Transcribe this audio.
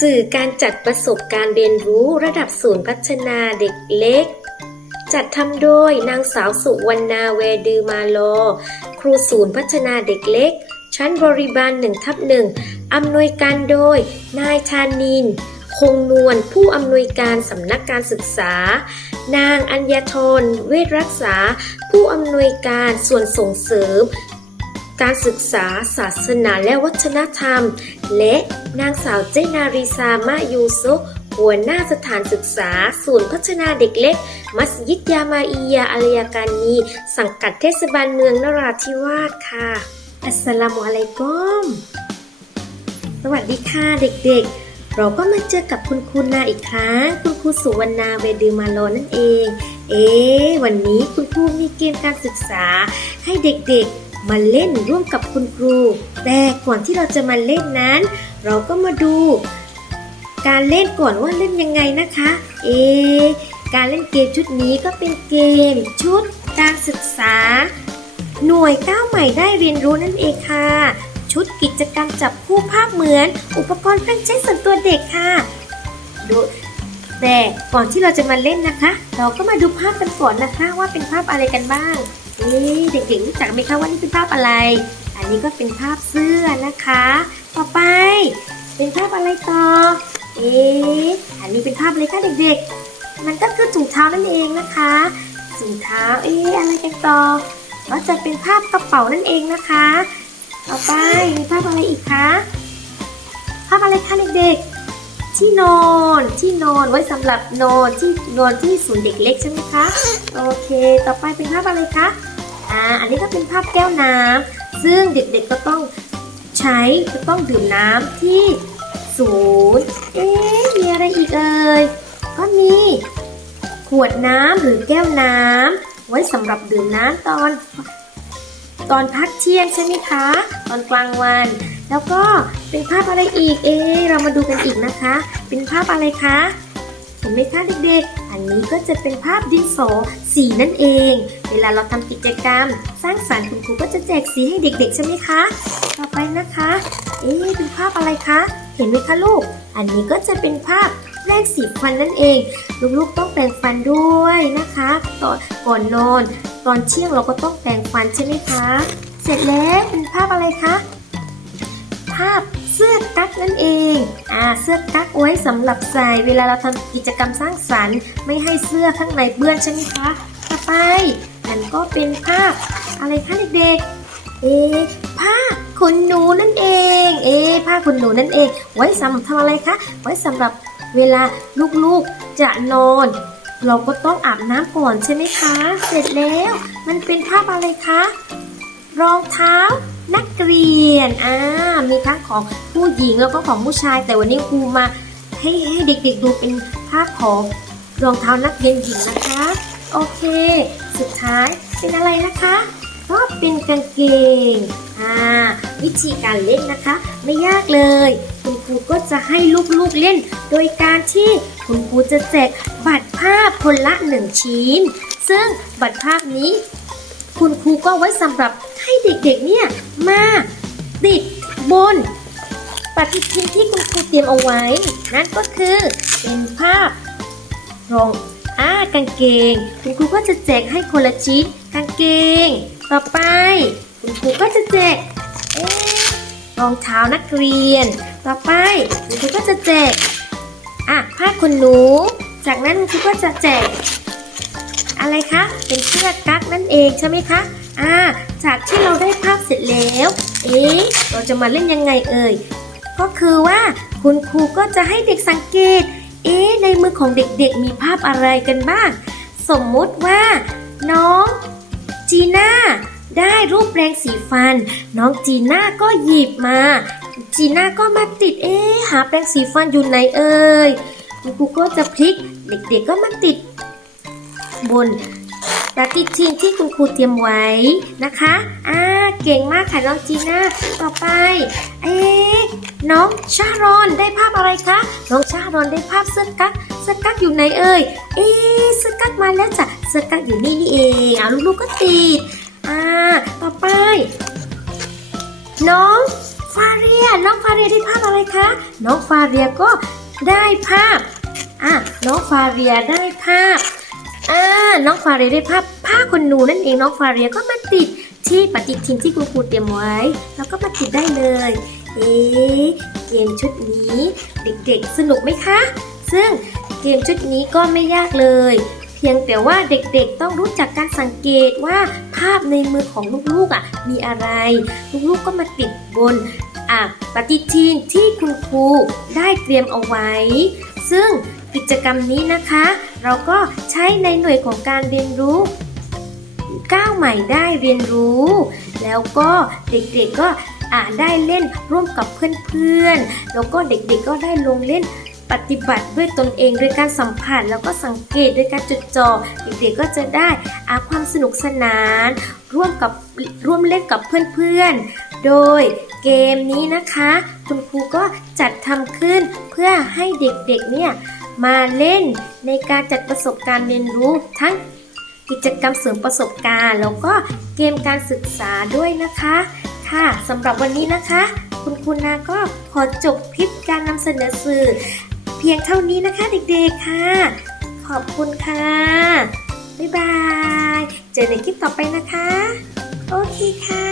สื่อการจัดประสบการณ์เรียนรู้ระดับศูนย์พัฒนาเด็กเล็ก จัดทำโดยนางสาวสุวรรณาเวดือมาโล ครูศูนย์พัฒนาเด็กเล็ก ชั้นบริบาลหนึ่งทับหนึ่งอำนวยการโดย นายธานิน คงนวลผู้อำนวยการสำนักการศึกษา นางอัญญาธรเวชรักษา ผู้อำนวยการส่วนส่งเสริม การศึกษาศาสนาและวัฒนธรรม และนางสาวเจนาริซามะยูซุหัวหน้าสถานศึกษา ศูนย์พัฒนาเด็กเล็ก มัสยิดยามาอียาอารยาการีสังกัดเทศบาลเมืองนราธิวาสค่ะ อัสสลามุอะลัยกุมสวัสดีค่ะเด็กๆ เราก็มาเจอกับคุณครูนาอีกครั้ง คุณครูสุวรรณาเวดือมาโลนั่นเอง เอ๊วันนี้คุณครูมีเกมการศึกษาให้เด็กๆ มาเล่นร่วมกับคุณครู แต่ก่อนที่เราจะมาเล่นนั้น เราก็มาดู การเล่นก่อนว่าเล่นยังไงนะคะ เอ การเล่นเกมชุดนี้ก็เป็นเกม ชุด การศึกษา หน่วยก้าวใหม่ได้เรียนรู้นั่นเองค่ะ ชุดกิจกรรมจับคู่ภาพเหมือน อุปกรณ์เครื่องใช้ส่วนตัวเด็กค่ะดูแต่ก่อนที่เราจะมาเล่นนะคะ เราก็มาดูภาพกันก่อนนะคะว่าเป็นภาพอะไรกันบ้าง เอ๊ะเด็กๆรู้จักไหมคะว่านี่เป็นภาพอะไร อันนี้ก็เป็นภาพเสื้อนะคะ ต่อไป เป็นภาพอะไรต่อ เอ๊ะอันนี้เป็นภาพอะไรคะเด็กๆ มันก็คือถุงเท้านั่นเองนะคะถุงเท้า เอ๊ะอะไรกันต่อ ก็จะเป็นภาพกระเป๋านั่นเองนะคะ ต่อไปมีภาพอะไรอีกคะ ภาพอะไรคะเด็กๆ ที่นอนที่นอนไว้สำหรับนอนที่นอนที่ศูนย์เด็กเล็กใช่ไหมคะโอเค ต่อไปเป็นภาพอะไรคะอ่าอันนี้ก็เป็นภาพแก้วน้ำซึ่งเด็กๆก็ต้องใช้จะต้องดื่มน้ำที่ศูนย์เอ๊ะมีอะไรอีกเอ่ยก็มีขวดน้ำหรือแก้วน้ำไว้สำหรับดื่มน้ำตอน ตอนพักเที่ยงใช่ไหมคะ ตอนกลางวัน แล้วก็เป็นภาพอะไรอีก เอ๊เรามาดูกันอีกนะคะ เป็นภาพอะไรคะเห็นไหมคะเด็กๆ อันนี้ก็จะเป็นภาพดินสอสีนั่นเอง เวลาเราทำกิจกรรม สร้างสรรค์คุณครูก็จะแจกสีให้เด็กๆใช่ไหมคะ ต่อไปนะคะ เอ๊ะเป็นภาพอะไรคะ เห็นไหมคะลูก อันนี้ก็จะเป็นภาพแรกสีฟันนั่นเอง ลูกๆต้องแปรงฟันด้วยนะคะตอนก่อนนอน ตอนเที่ยงเราก็ต้องแปรงฟันใช่ไหมคะ เสร็จแล้วเป็นภาพอะไรคะ ภาพเสื้อกั๊กนั่นเองอ่าเสื้อกั๊กไว้สำหรับใส่เวลาเราทำกิจกรรมสร้างสรรค์ ไม่ให้เสื้อข้างในเปื้อนใช่ไหมคะต่อไปอันก็เป็นภาพอะไรคะเด็กๆเอ๊ผ้าขนหนูนั่นเอง เอ๊ผ้าขนหนูนั่นเอง ไว้สำหรับทำอะไรคะ ไว้สำหรับเวลาลูกๆจะนอน เราก็ต้องอาบน้ำก่อนใช่ไหมคะ เสร็จแล้ว มันเป็นภาพอะไรคะ รองเท้า นักเรียนอ่ามีทั้งของผู้หญิงแล้วก็ของผู้ชาย แต่วันนี้ครูมาให้ให้เด็กๆดูเป็นภาพของรองเท้านักเรียนหญิงนะคะ โอเค สุดท้ายเป็นอะไรนะคะก็เป็นกางเกงอ่าวิธีการเล่นนะคะ ไม่ยากเลย คุณครูก็จะให้ลูกๆเล่น โดยการที่คุณครูจะแจกบัตรภาพคนละหนึ่งชิ้น ซึ่งบัตรภาพนี้ คุณครูก็ไว้สำหรับ เด็กๆเนี่ยมาติดบนปฏิทินที่คุณครูเตรียมเอาไว้ นั่นก็คือเป็นภาพรองอ่ากางเกง คุณครูก็จะแจกให้คนละชิ้นกางเกง ต่อไป คุณครูก็จะแจกรองเท้านักเรียน ต่อไปคุณครูก็จะแจกอะผ้าขนหนู จากนั้นคุณครูก็จะแจก อะไรคะ เป็นเสื้อกั๊กนั่นเองใช่ไหมคะ อ่า จากที่เราได้ภาพเสร็จแล้ว เอ๊ะ เราจะมาเล่นยังไงเอ่ย ก็คือว่าคุณครูก็จะให้เด็กสังเกต เอ๊ะ ในมือของเด็กๆ มีภาพอะไรกันบ้าง สมมุติว่า น้อง จีน่าได้รูปแปรงสีฟัน น้องจีน่าก็หยิบมา จีน่าก็มาติด เอ๊ะหาแปรงสีฟันอยู่ไหนเอ่ยคุณครูก็จะพลิก เด็กๆก็มาติด บน ปฏิทินที่คุณครูเตรียมไว้นะคะอ่าเก่งมากค่ะน้องจีน่าต่อไป เอ๊ะน้องชารอนได้ภาพอะไรคะน้องชารอนได้ภาพเสื้อกั๊กเสื้อกั๊กอยู่ไหนเอ่ยเอ๊ะเสื้อกั๊กมาแล้วจ้ะเสื้อกั๊กอยู่นี่นี่เองอ่าลูกๆก็ติดอ่าต่อไป น้องฟฟาเรียน้องฟาเรียได้ภาพอะไรคะน้องฟาเรียก็ได้ภาพอะน้องฟาเรียได้ภาพ อ่าน้องฟาเรียได้ภาพผ้าขนหนูนั่นเองน้องฟาเรียก็มาติดที่ปฏิทินที่คุณครูเตรียมไว้ แล้วก็มาติดได้เลย เอ๊เกมชุดนี้เด็กๆสนุกไหมคะ ซึ่งเกมชุดนี้ก็ไม่ยากเลย เพียงแต่ว่าเด็กๆต้องรู้จักการสังเกตว่าภาพในมือของลูกๆอะมีอะไร ลูกๆก็มาติดบนอะปฏิทินที่คุณครูได้เตรียมเอาไว้ ซึ่งกิจกรรมนี้นะคะ เราก็ใช้ในหน่วยของการเรียนรู้ก้าวใหม่ได้เรียนรู้ แล้วก็เด็กๆก็อ่าได้เล่นร่วมกับเพื่อนๆ แล้วก็เด็กๆก็ได้ลงเล่นปฏิบัติด้วยตนเองโดยการสัมผัสแล้วก็สังเกตด้วยการจดจ่อเด็กๆก็จะได้อาความสนุกสนาน ร่วมกับร่วมเล่นกับเพื่อนๆ โดยเกมนี้นะคะ คุณครูก็จัดทำขึ้นเพื่อให้เด็กๆเนี่ย มาเล่นในการจัดประสบการณ์เรียนรู้ทั้งกิจกรรมเสริมประสบการณ์แล้วก็เกมการศึกษาด้วยนะคะ ค่ะสำหรับวันนี้นะคะ คุณคุณนาก็ขอจบคลิปการนำเสนอสื่อ เพียงเท่านี้นะคะเด็กๆค่ะ ขอบคุณค่ะ บ๊ายบาย เจอในคลิปต่อไปนะคะ โอเคค่ะ